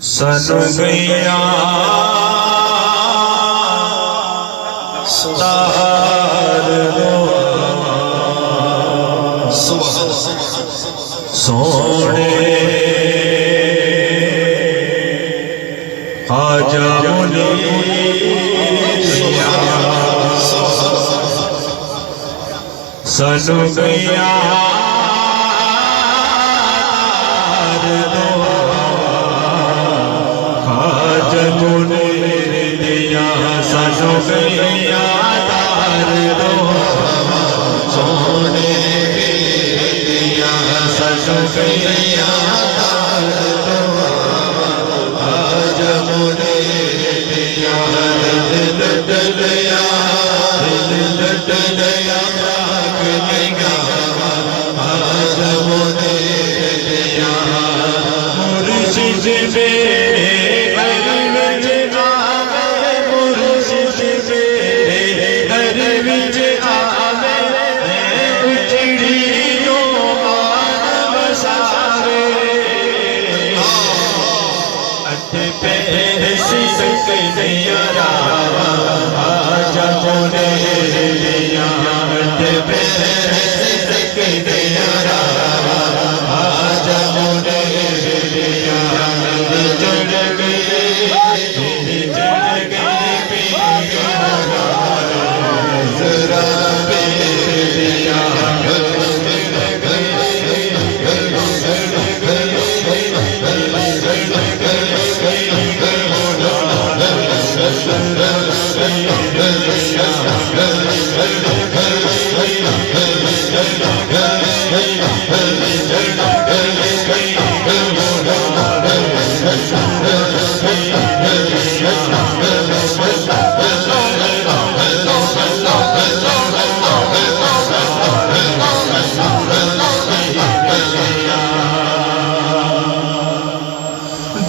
सनु गैया तार सोने आजा मुनि सनु गैया सनु गैया तार दो सोने दिया सनु गैया तार दो आज मुने दिया दिल डलया आज मुने दिया मुर्शिद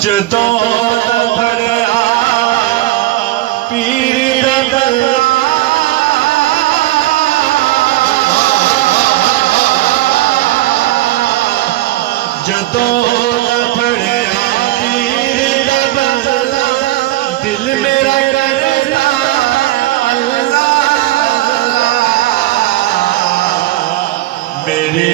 जदों फड़िया पीर दला जदों फड़िया पीर दला दिल मेरा करता अल्लाह मेरी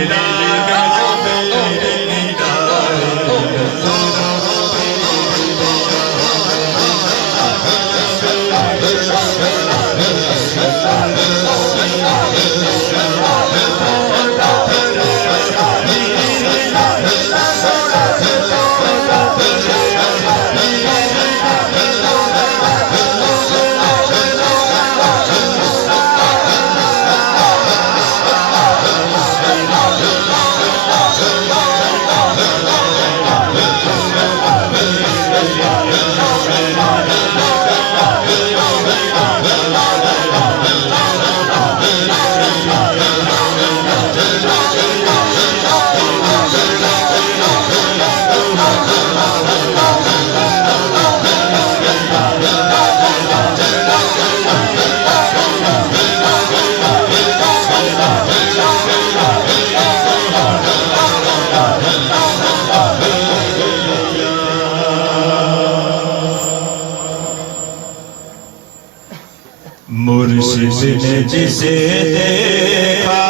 मुर्शिद ने जिसे देखा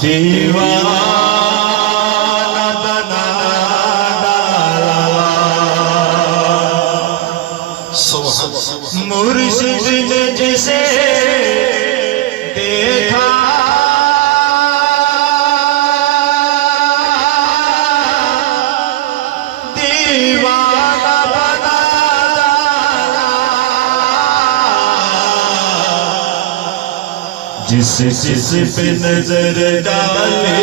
दीवाना बना डाला मुर्शिद ने जिसे देखा जिस जिस पे नजर डाले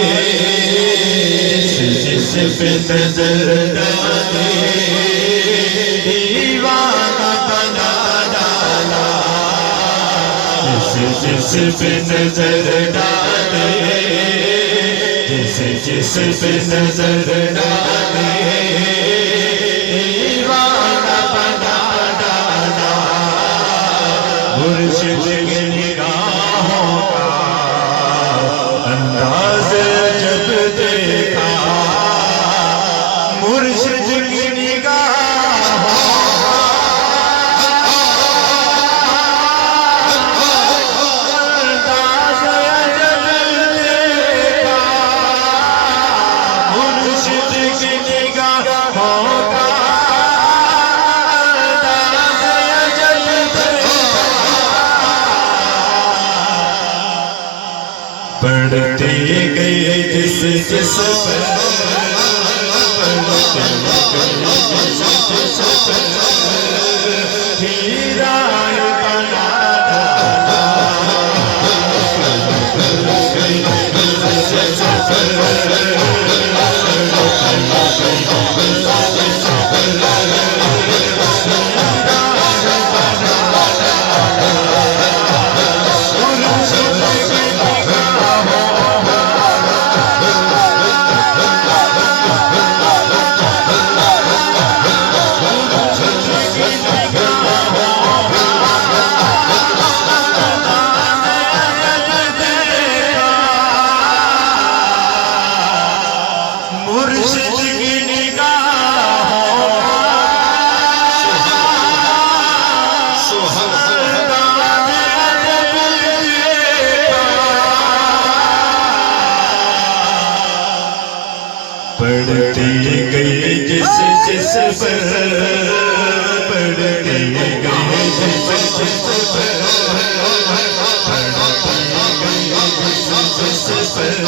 जिस पे नजर डाले दीवाना बना डाला जिस पे नजर डाले जिस पे नजर डाले दीवाना बना डाला मुर्शिद के निगाहों का अंदाज़ पढ़ती गई जिस जिस पर पढ़ती गई जिस जिस पर हीरा बना डाला गई जिस जिस पर पढ़ती गई जिस जिस पर पढ़ती गई जिस जिस पर पढ़ती गई जिस जिस पर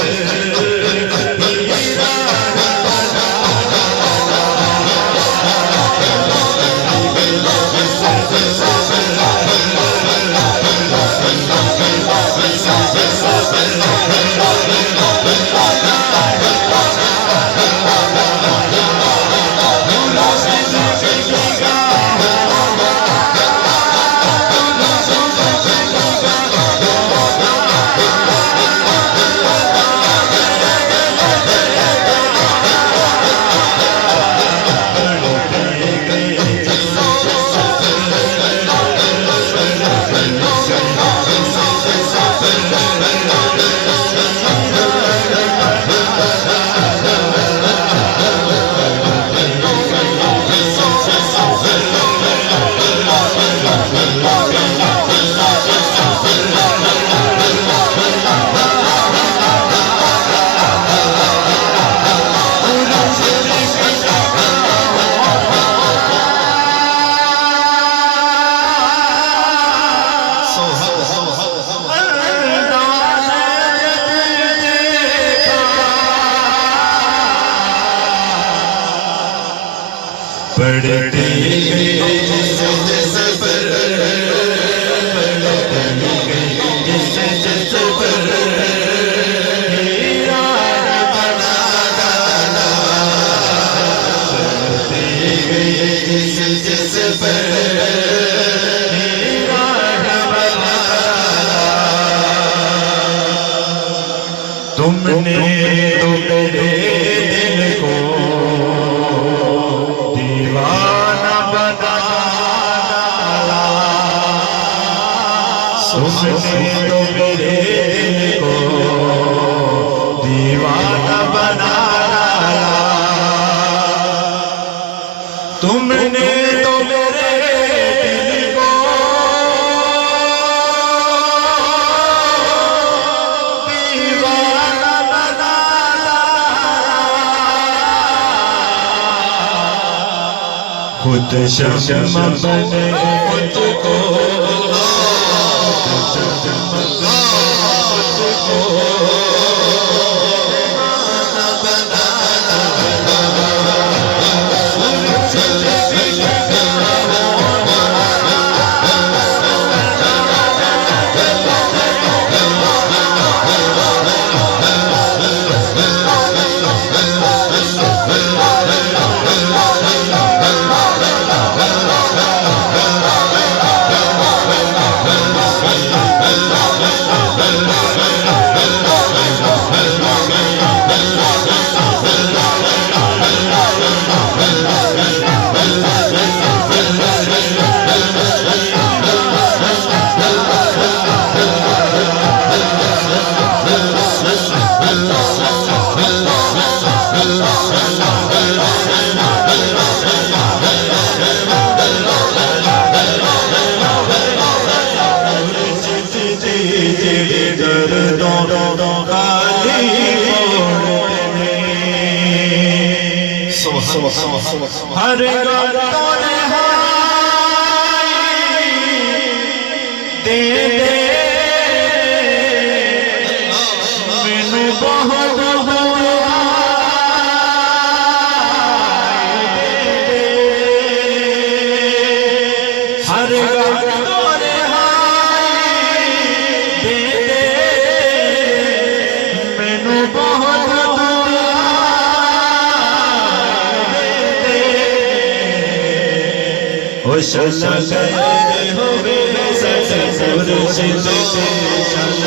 पढ़ती गई जिस जिस पर पढ़ती गई जिस जिस पर हीरा बना डाला पढ़ती गई जिस जिस पर हीरा बना डाला तुमने तो मेरे दिल को दीवाना बना डाला तुमने तो मेरे दिल को दीवाना बना डाला तुमने तो मेरे दिल को दीवाना बना खुद शम्मा बने मुझको हर दे खुश लगे होवे सतगुर सिद्ध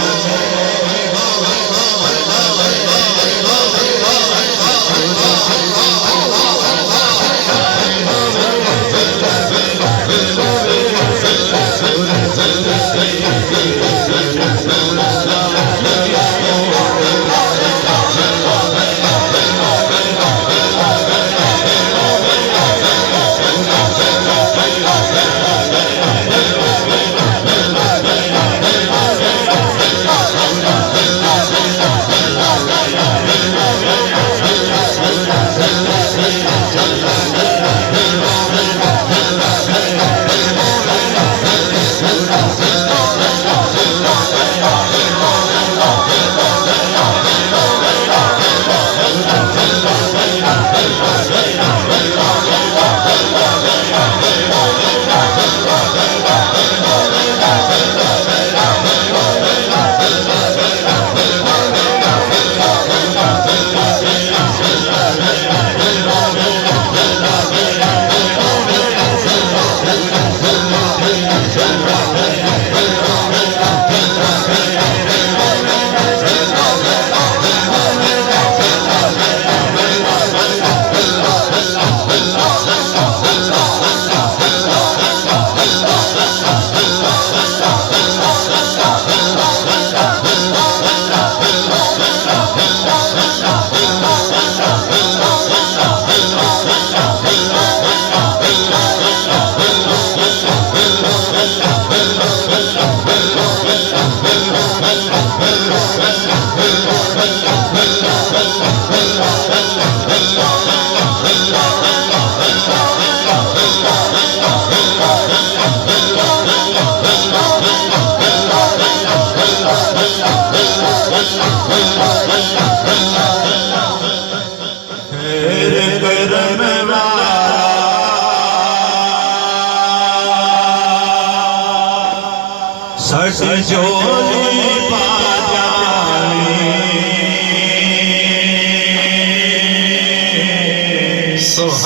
सच जोली पाजावी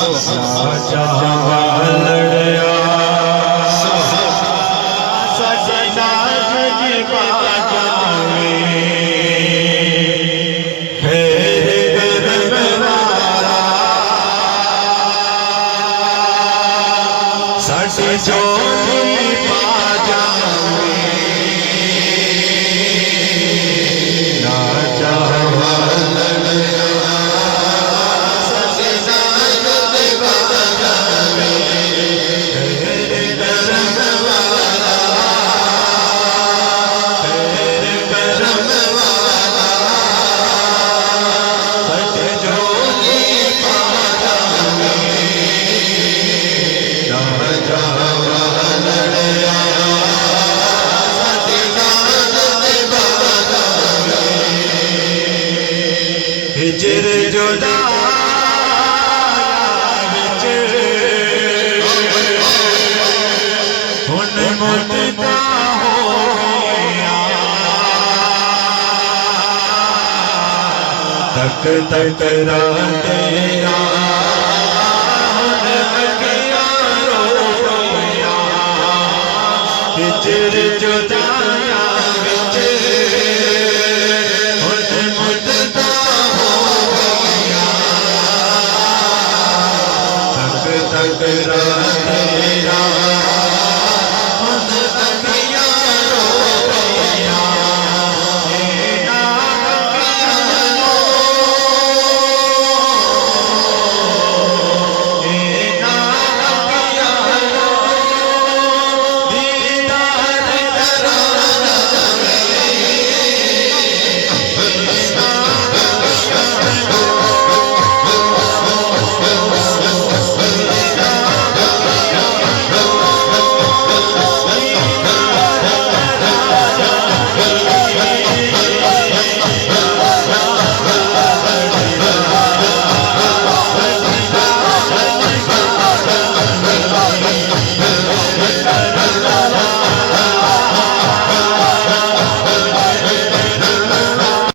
सचा लड़या सजना जी पाजावी फेर गरमवारा सच जोली हिजर जुदा हुन मुद्दा हो तक तक राते